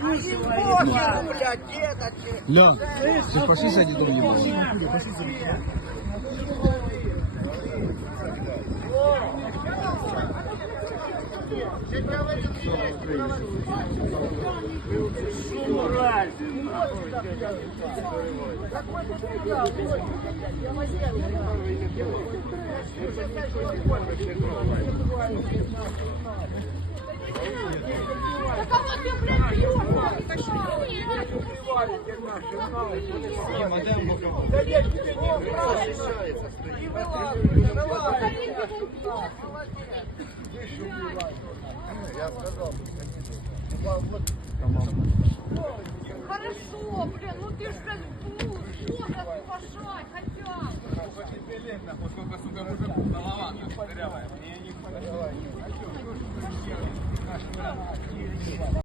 Боже, блядь, деточки. Ля, ты ж пошли садить дом ебал. Да кого ты, блядь, бьешь? Хорошо, блин, ну ты ж, блядь, ну, возраст уважай хотя бы. Сколько, сука, мужиков голова дырявая. Мне не хватает.